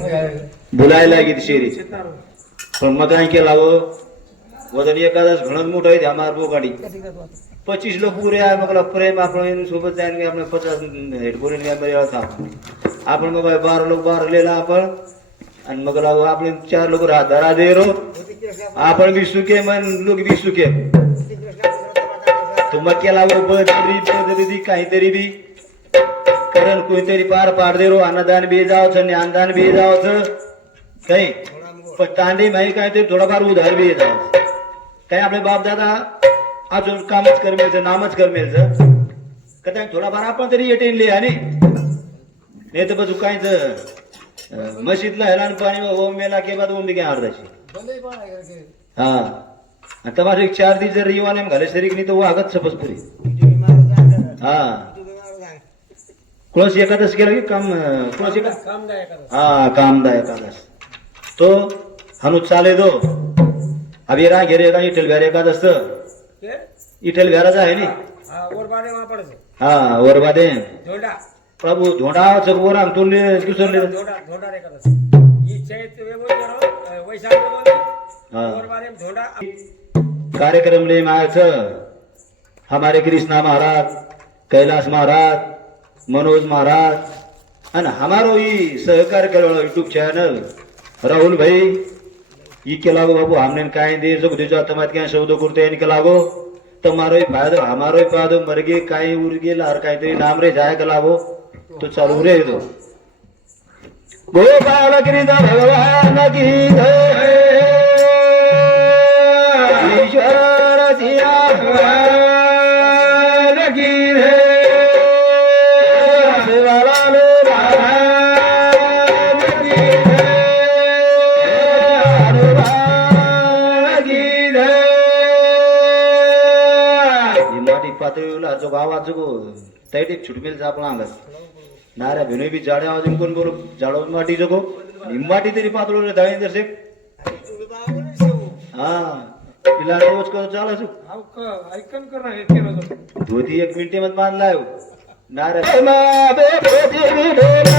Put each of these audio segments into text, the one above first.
भुलायला गीत शेरी पण मग काय केला हो वजन एखादाच घणच मोठं आहे आम्हाला बोगाडी 25 लोक पुरे आहे मग प्रेम आपण सोबत जाएंगे आपण 50 हेड करून था आपण मग 12 लोक बारलेला आपण आणि मग आपण 4 लोक धरा दे रो आपण भी सुखे मन लोक भी सुखे तो मग केला वो बदरी काहीतरी बी कारण कोणीतरी पार पाड दे रो अन्नदान बी जावचं आणि अन्नदान बी जावचं काही पण तांडी माही काहीतरी थोडाफार उधार बी जावं काही आपले बाप दादा अजून कामच करमेलचं नामच करमेलचं का थोडाफार आपण तरी येटेन लिहा नाही तर बसू काहीच मशीदला हेलान पाणी हो मेला के बाद ओम काय अर्धाची हा तुम्हाला एक 4 दिवस जर रिवाने घाले शरीक नाही तर वागत सपस पुरी हा कुळस एकादश केला की काम कुळस एकादश हा कामदा एकादश तो हनु चाले दो अभी रा घेरे रा इटल वेरे एकादश इटल वेराचा आहे नी हा वरबादे प्रभु धोंडा जगवर अंतुले दुसरले धोंडा एकादश ई चैत वेगो जरो वैशाख वरबादे धोंडा कार्यक्रम ले मायच हमारे कृष्णा महाराज कैलाश महाराज मनोज महाराज અને हमारो ई सहकार करवाळो YouTube चैनल राहुल भाई ई के लागो बाबू हमने काय दे जो गुजो तमात क्या शब्द करते इन के लागो તમારો फायदो हमारो फायदो मरगे काय उरगे लार काहीतरी नाम रे जाय के लागो तो चालू रे तो गोपाल गिरिधा भगवान की जय ईश्वर सिया भगवान की जय शिवलाल भगवान की जय हनुमान की जय ये माटी पातळीला जो गावात जो तैटिक छुटमेल जा आपण अंगस नारा भिनो भी जाड़े आवाज कोण बोलो जाड़ो माटी जो को निम्माटी तेरी पातळो रे दाई दर्शे हां पिला रोज को चाला छु हाव का आइकन करना है केलो धोती 1 मिनिट मत बांध लायो नारा मा बे धोती भी ढोला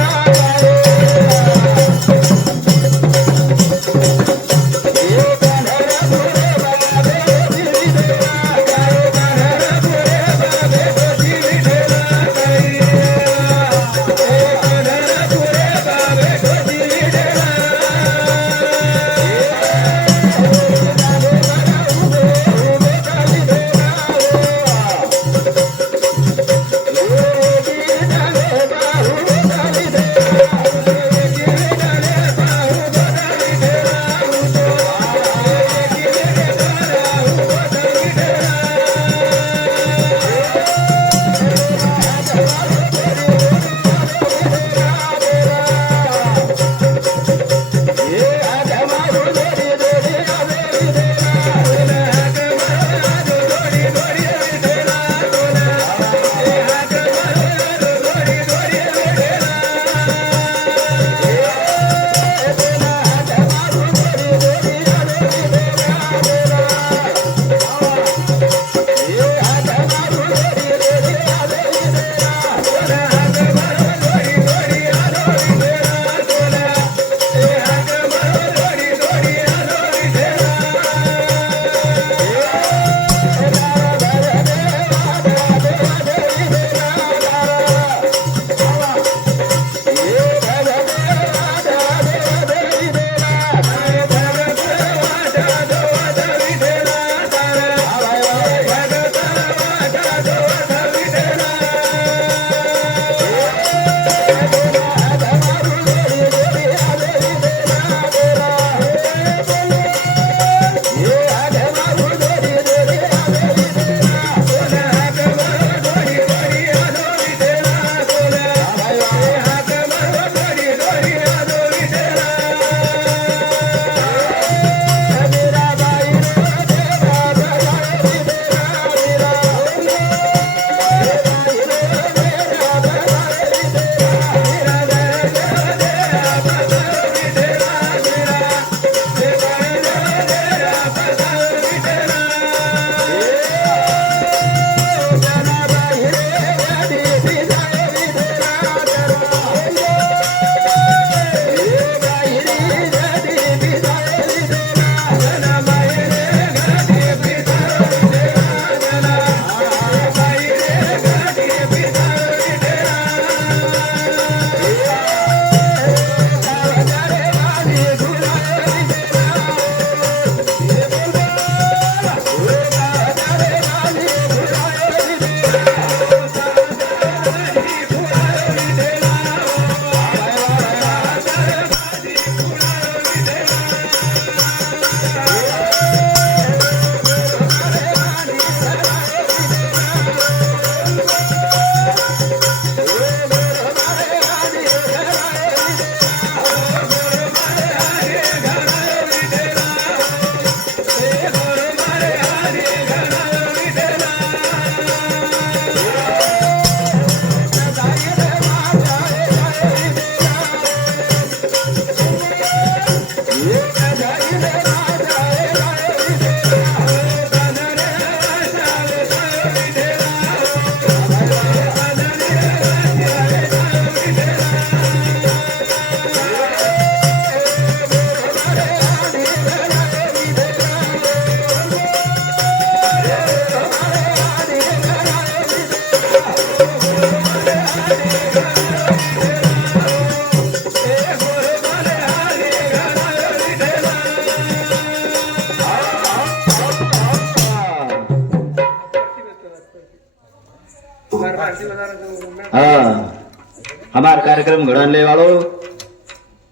कार्यक्रम घडवने वालों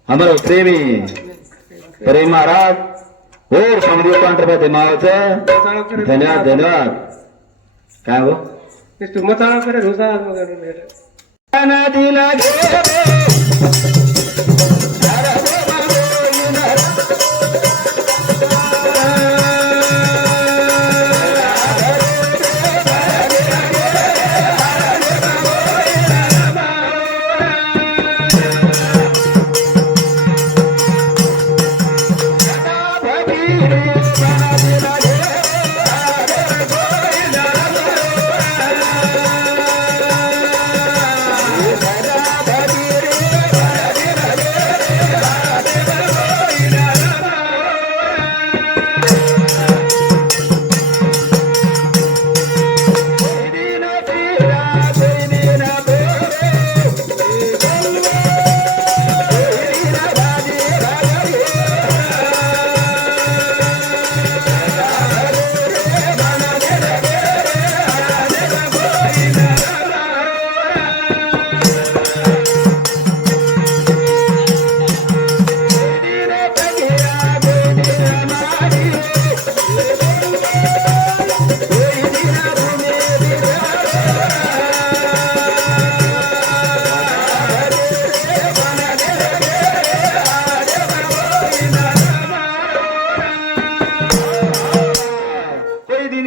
हमारा प्रेमी प्रेम महाराज और समझो पांढरपती मावाचं धन्यवाद धन्यवाद. काय हो तू मताळा करे होता नदीला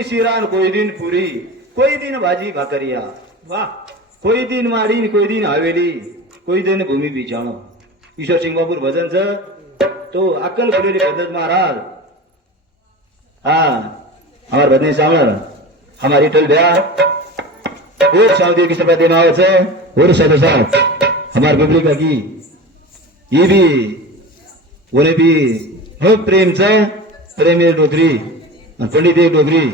शिरान कोई दिन पूरी कोई दिन भाजी भाकरिया वाह कोई दिन माड़ी कोई दिन हवेली कोई दिन भूमि बिछाणो. ईश्वर सिंह बापूर भजन छ तो अक्कल खुलेली पद्धत महाराज. हाँ हमार भजन सांभळ हमारी इटल ब्या और सावदेव की सभा नाव छ और सदसात हमार बिबली का की ये भी ओने भी हो प्रेम छ प्रेमी डोगरी पंडित एक डोगरी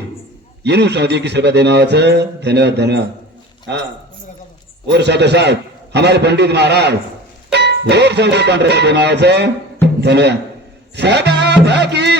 येनु सावदेव की सभा नावाचं धन्यवाद धन्यवाद. हाँ और साथ हमारे पंडित महाराज और सावदेव पांढरे नावाचं धन्यवाद. सदा भगी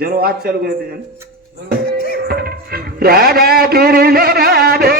जरो आज चालू करते जन राधा किरीला राधे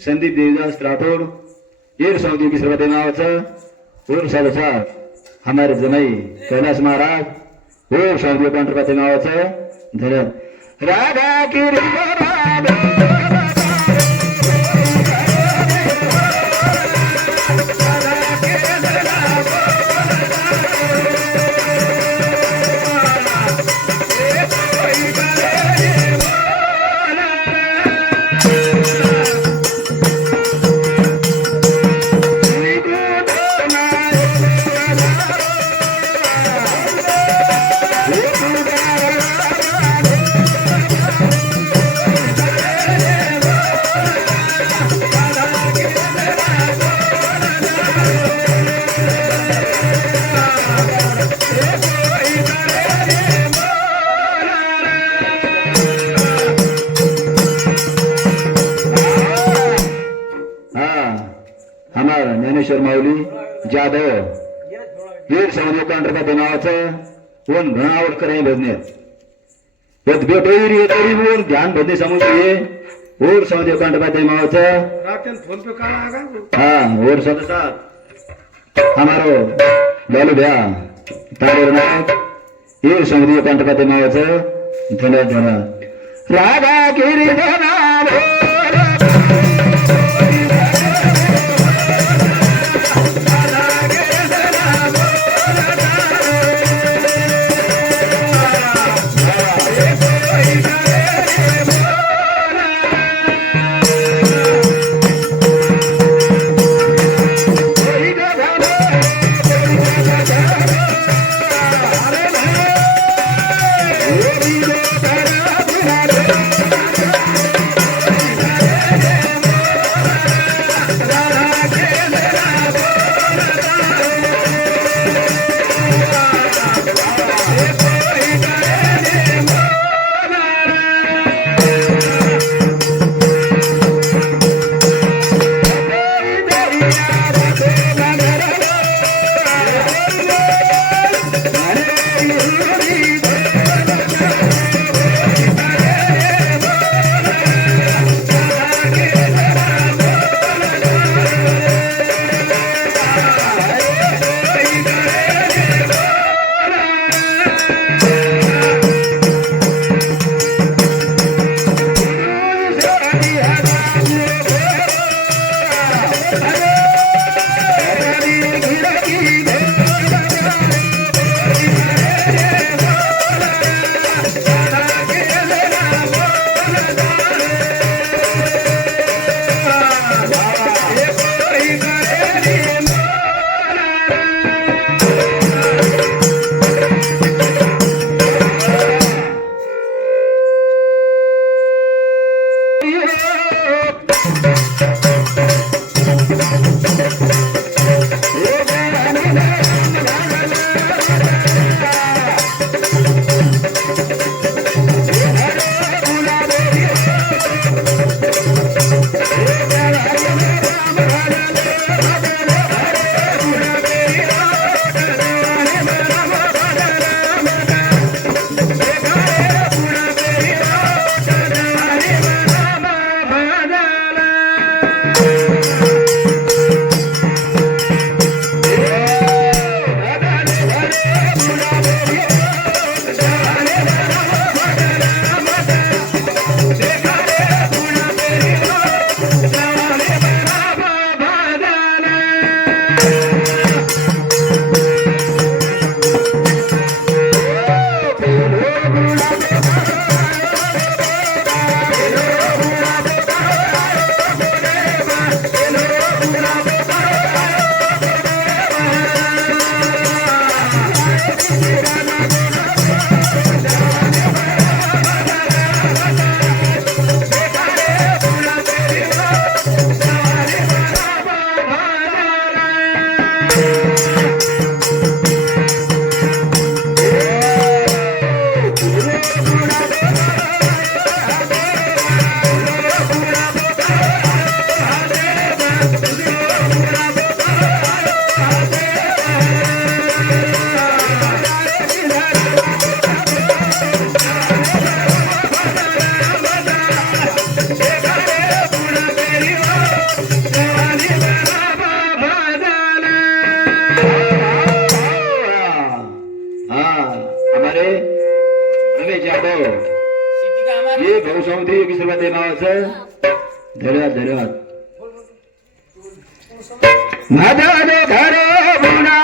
संदीप देवदास राठौड़ ये सऊदी की सर्वदे नावाचं और साथ हमारे जमाई कैलाश महाराज और सऊदी पांढरपाते नावाचं धन्यवाद. राधा की ज्ञानेश्वर माऊली जाधव वीर समाधी कांडरपाते नावाचं कोण घण आवडकर आहे भजने बोल ध्यान भजने समोर ये ओर समाधी कांडरपाते नावाचं रातन फोन पे काला आगा हाँ और साथ साथ हमारो लालू भैया तारेर नायक वीर समाधी कांडरपाते नावाचं धन्यवाद राधा गिरिधना ये बहुसमुद्री विसर्वाते नावाचं धन्यवाद धन्यवाद माझा घर बुना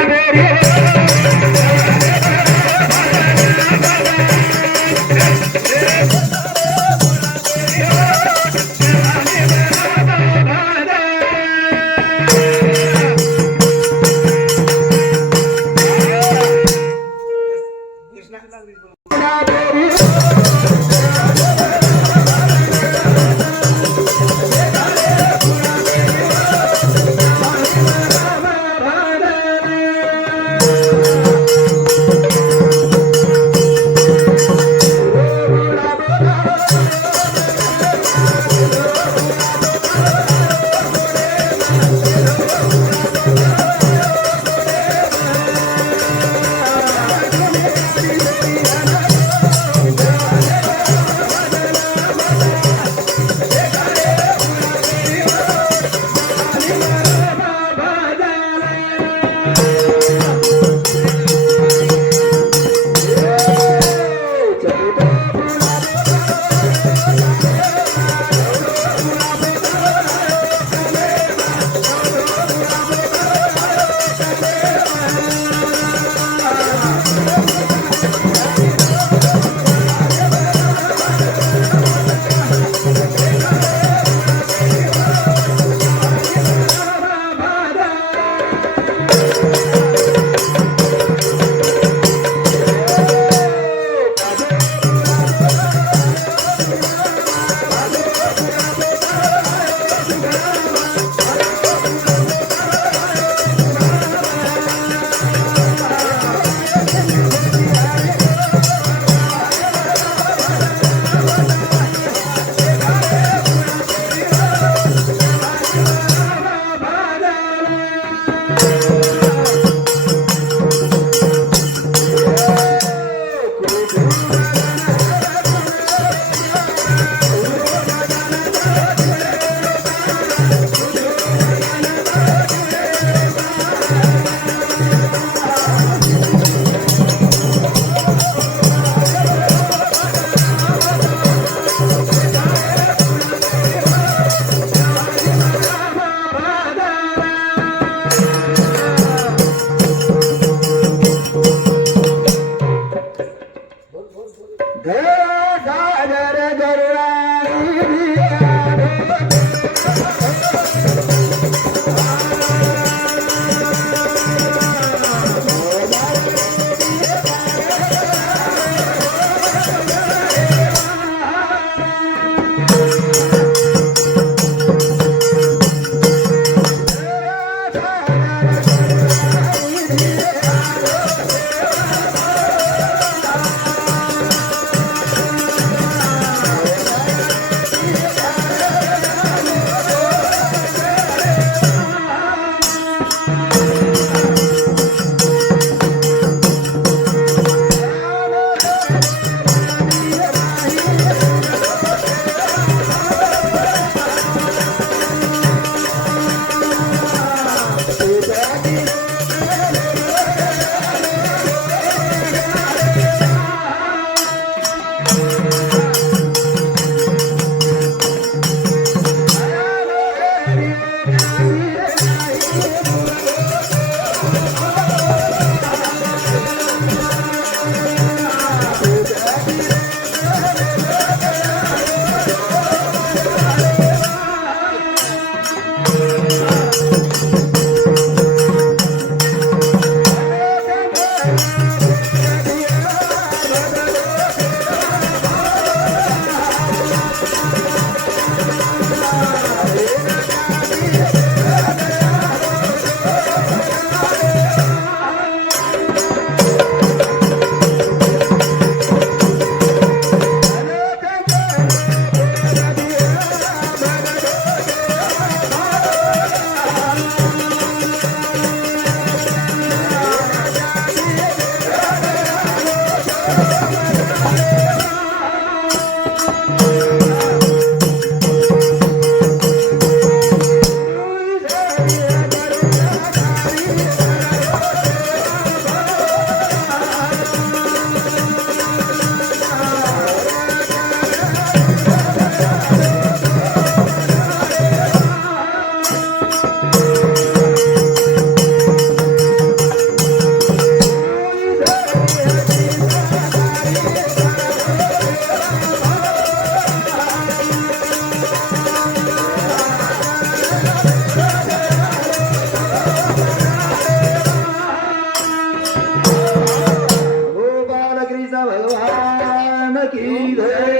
भगवान की जय.